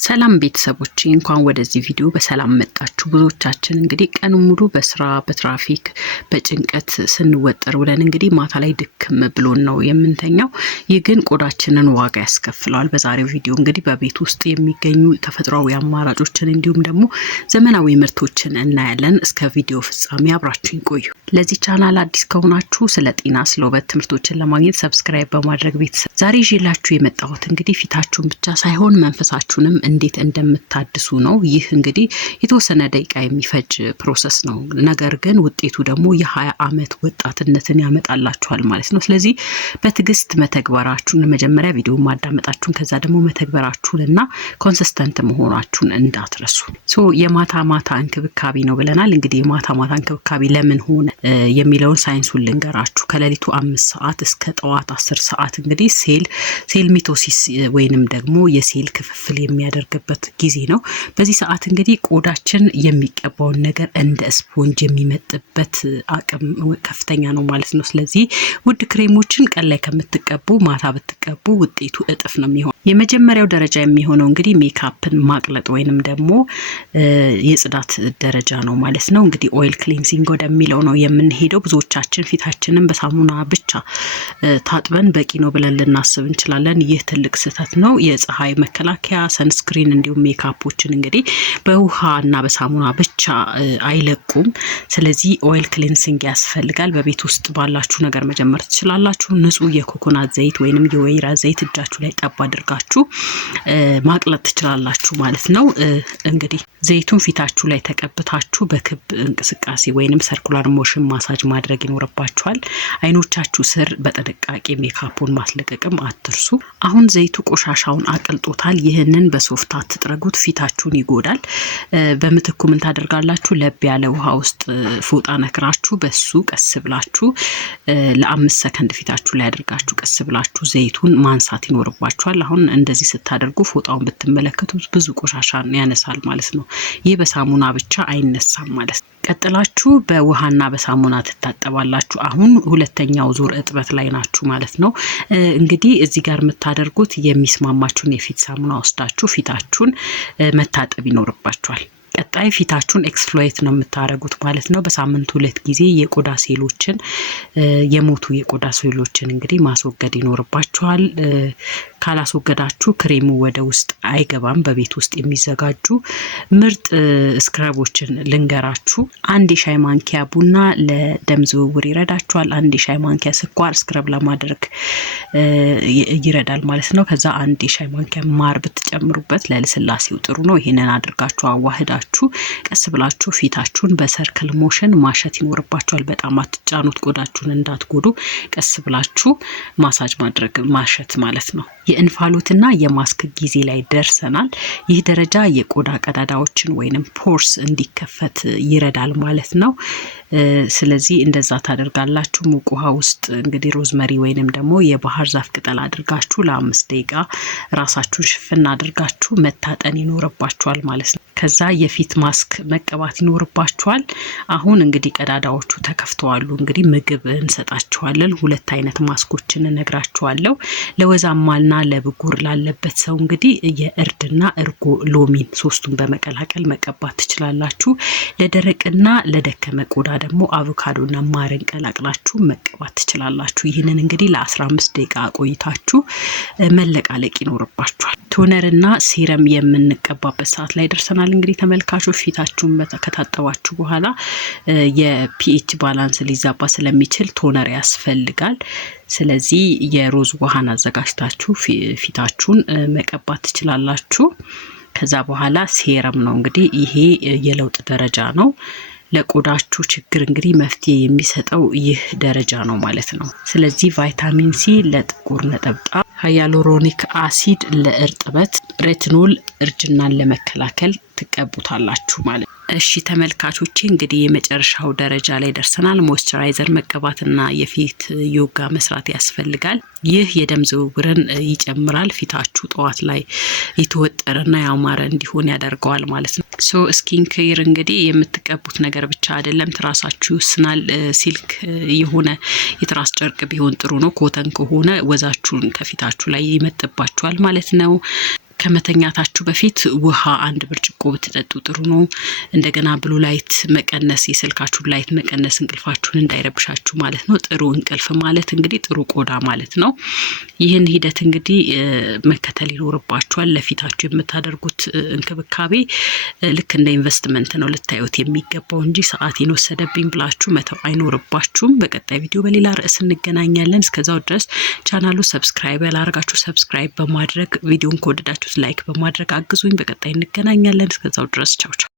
ሰላም ቤተሰቦቼ እንኳን ወደዚህ ቪዲዮ በሰላም መጣችሁ። ብዙዎቻችን እንግዲህ ቀን ሙሉ በስራ በትራፊክ በጭንቀት ስንወጠር ውለን እንግዲህ ማታ ላይ ድክም ብሎን ነው የምንተኛው። ይህ ግን ቆዳችንን ዋጋ ያስከፍለዋል። በዛሬው ቪዲዮ እንግዲህ በቤት ውስጥ የሚገኙ ተፈጥሯዊ አማራጮችን እንዲሁም ደግሞ ዘመናዊ ምርቶችን እናያለን። እስከ ቪዲዮ ፍጻሜ አብራችሁኝ ቆዩ። ለዚህ ቻናል አዲስ ከሆናችሁ ስለ ጤና ስለ ውበት ትምህርቶችን ለማግኘት ሰብስክራይብ በማድረግ ቤተሰብ ዛሬ ይዤላችሁ የመጣሁት እንግዲህ ፊታችሁን ብቻ ሳይሆን መንፈሳችሁንም እንዴት እንደምታድሱ ነው። ይህ እንግዲህ የተወሰነ ደቂቃ የሚፈጅ ፕሮሰስ ነው። ነገር ግን ውጤቱ ደግሞ የ20 ዓመት ወጣትነትን ያመጣላችኋል ማለት ነው። ስለዚህ በትዕግስት መተግበራችሁን መጀመሪያ ቪዲዮ ማዳመጣችሁን ከዛ ደግሞ መተግበራችሁንና ኮንሲስተንት መሆናችሁን እንዳትረሱ። የማታ ማታ እንክብካቤ ነው ብለናል። እንግዲህ የማታ ማታ እንክብካቤ ለምን ሆነ የሚለውን ሳይንሱን ልንገራችሁ። ከሌሊቱ 5 ሰዓት እስከ ጠዋት 10 ሰዓት እንግዲህ ሴል ሚቶሲስ ወይንም ደግሞ የሴል ክፍፍል የሚያደርግበት ጊዜ ነው። በዚህ ሰዓት እንግዲህ ቆዳችን የሚቀባውን ነገር እንደ ስፖንጅ የሚመጥበት አቅም ከፍተኛ ነው ማለት ነው። ስለዚህ ውድ ክሬሞችን ቀን ላይ ከምትቀቡ ማታ ብትቀቡ ውጤቱ እጥፍ ነው የሚሆነው። የመጀመሪያው ደረጃ የሚሆነው እንግዲህ ሜካፕን ማቅለጥ ወይንም ደግሞ የጽዳት ደረጃ ነው ማለት ነው። እንግዲህ ኦይል ክሊንሲንግ ወደሚለው ነው የምንሄደው። ብዙዎቻችን ፊታችንን በሳሙና ብቻ ታጥበን በቂ ነው ብለን ልናስብ እንችላለን። ይህ ትልቅ ስህተት ነው። የፀሐይ መከላከያ ሰንስክሪን እንዲሁም ሜካፖችን እንግዲህ በውሃና በሳሙና ብቻ አይለቁም። ስለዚህ ኦይል ክሊንሲንግ ያስፈልጋል። በቤት ውስጥ ባላችሁ ነገር መጀመር ትችላላችሁ። ንጹህ የኮኮናት ዘይት ወይንም የወይራ ዘይት እጃችሁ ላይ ጠብ አድርጋችሁ ማቅለጥ ትችላላችሁ ማለት ነው። እንግዲህ ዘይቱን ፊታችሁ ላይ ተቀብታችሁ በክብ እንቅስቃሴ ወይንም ሰርኩላር ሞሽን ማሳጅ ማድረግ ይኖርባችኋል። አይኖቻችሁ ስር በጥንቃቄ ሜካፑን ማስለቀቅም አትርሱ። አሁን ዘይቱ ቆሻሻውን አቅልጦታል። ይህንን በሶፍት አትጥረጉት፣ ፊታችሁን ይጎዳል። በምትኩ ምን ታደርጋላችሁ? ለብ ያለ ውሃ ውስጥ ፎጣ ነክራችሁ በሱ ቀስ ብላችሁ ለ5 ሰከንድ ፊታችሁ ላይ አድርጋችሁ ቀስ ብላችሁ ዘይቱን ማንሳት ይኖርባችኋል። አሁን እንደዚህ ስታደርጉ ፎጣውን ብትመለከቱ ብዙ ቆሻሻን ያነሳል ማለት ነው። ይህ በሳሙና ብቻ አይነሳም ማለት ነው። ቀጥላችሁ በውሃና በሳሙና ትታጠባላችሁ። አሁን ሁለተኛው ዙር እጥበት ላይ ናችሁ ማለት ነው። እንግዲህ እዚህ ጋር የምታደርጉት የሚስማማችሁን የፊት ሳሙና ወስዳችሁ ፊታችሁን መታጠብ ይኖርባችኋል። ቀጣይ ፊታችሁን ኤክስፍሎይት ነው የምታረጉት ማለት ነው። በሳምንት 2 ጊዜ የቆዳ ሴሎችን የሞቱ የቆዳ ሴሎችን እንግዲህ ማስወገድ ይኖርባችኋል። ካላስወገዳችሁ ክሬሙ ወደ ውስጥ አይገባም። በቤት ውስጥ የሚዘጋጁ ምርጥ ስክረቦችን ልንገራችሁ። 1 የሻይ ማንኪያ ቡና ለደም ዝውውር ይረዳችኋል። 1 የሻይ ማንኪያ ስኳር ስክረብ ለማድረግ ይረዳል ማለት ነው። ከዛ 1 የሻይ ማንኪያ ማር ብትጨምሩበት ለልስላሴው ጥሩ ነው። ይሄንን አድርጋችሁ አዋህዳችሁ ቀስ ብላችሁ ፊታችሁን በሰርክል ሞሽን ማሸት ይኖርባችኋል። በጣም አትጫኑት፣ ቆዳችሁን እንዳትጎዱ። ቀስ ብላችሁ ማሳጅ ማድረግ ማሸት ማለት ነው። የእንፋሎትና የማስክ ጊዜ ላይ ደርሰናል። ይህ ደረጃ የቆዳ ቀዳዳዎችን ወይንም ፖርስ እንዲከፈት ይረዳል ማለት ነው። ስለዚህ እንደዛ ታደርጋላችሁ። ሙቅ ውሃ ውስጥ እንግዲህ ሮዝመሪ ወይንም ደግሞ የባህር ዛፍ ቅጠል አድርጋችሁ ለ5 ደቂቃ ራሳችሁን ሽፍና አድርጋችሁ መታጠን ይኖርባችኋል ማለት ነው። ከዛ የፊት ማስክ መቀባት ይኖርባችኋል። አሁን እንግዲህ ቀዳዳዎቹ ተከፍተዋል። እንግዲህ ምግብ እንሰጣችኋለን። 2 አይነት ማስኮችን እነግራችኋለሁ። ለወዛማልና ለብጉር ላለበት ሰው እንግዲህ የእርድና እርጎ ሎሚን 3ቱን በመቀላቀል መቀባት ትችላላችሁ። ለደረቅና ለደከመ ቆዳ ደግሞ አቮካዶና ማርን ቀላቅላችሁ መቀባት ትችላላችሁ። ይህንን እንግዲህ ለ15 ደቂቃ ቆይታችሁ መለቃለቅ ይኖርባችኋል። ቶነርና ሴረም የምንቀባበት ሰዓት ላይ ደርሰናል። እንግዲህ ተመልካቾች ፊታችሁን ከታጠባችሁ በኋላ የፒኤች ባላንስ ሊዛባ ስለሚችል ቶነር ያስፈልጋል። ስለዚህ የሮዝ ውሃን አዘጋጅታችሁ ፊታችሁን መቀባት ትችላላችሁ። ከዛ በኋላ ሴረም ነው እንግዲህ ይሄ የለውጥ ደረጃ ነው። ለቆዳችሁ ችግር እንግዲህ መፍትሄ የሚሰጠው ይህ ደረጃ ነው ማለት ነው። ስለዚህ ቫይታሚን ሲ ለጥቁር ነጠብጣብ፣ ሃያሉሮኒክ አሲድ ለእርጥበት፣ ሬቲኖል እርጅናን ለመከላከል ትቀቡታላችሁ ማለት ነው። እሺ ተመልካቾቼ እንግዲህ የመጨረሻው ደረጃ ላይ ደርሰናል። ሞይስቸራይዘር መቀባትና የፊት ዮጋ መስራት ያስፈልጋል። ይህ የደም ዝውውርን ይጨምራል። ፊታችሁ ጠዋት ላይ የተወጠረና ያማረ እንዲሆን ያደርገዋል ማለት ነው። ስኪን ኬር እንግዲህ የምትቀቡት ነገር ብቻ አይደለም፣ ትራሳችሁ ይወስናል። ሲልክ የሆነ የትራስ ጨርቅ ቢሆን ጥሩ ነው። ኮተን ከሆነ ወዛችሁን ከፊታችሁ ላይ ይመጥባችኋል ማለት ነው። ከመተኛታችሁ በፊት ውሃ 1 ብርጭቆ ብትጠጡ ጥሩ ነው። እንደገና ብሉ ላይት መቀነስ፣ የስልካችሁን ላይት መቀነስ እንቅልፋችሁን እንዳይረብሻችሁ ማለት ነው። ጥሩ እንቅልፍ ማለት እንግዲህ ጥሩ ቆዳ ማለት ነው። ይህን ሂደት እንግዲህ መከተል ይኖርባችኋል። ለፊታችሁ የምታደርጉት እንክብካቤ ልክ እንደ ኢንቨስትመንት ነው ልታዩት የሚገባው እንጂ ሰዓቴን ወሰደብኝ ብላችሁ መተው አይኖርባችሁም። በቀጣይ ቪዲዮ በሌላ ርዕስ እንገናኛለን። እስከዛው ድረስ ቻናሉ ሰብስክራይብ ያላደረጋችሁ ሰብስክራይብ በማድረግ ቪዲዮን ከወደዳችሁት ላይክ በማድረግ አግዙኝ። በቀጣይ እንገናኛለን። እስከዛው ድረስ ቻው ቻው።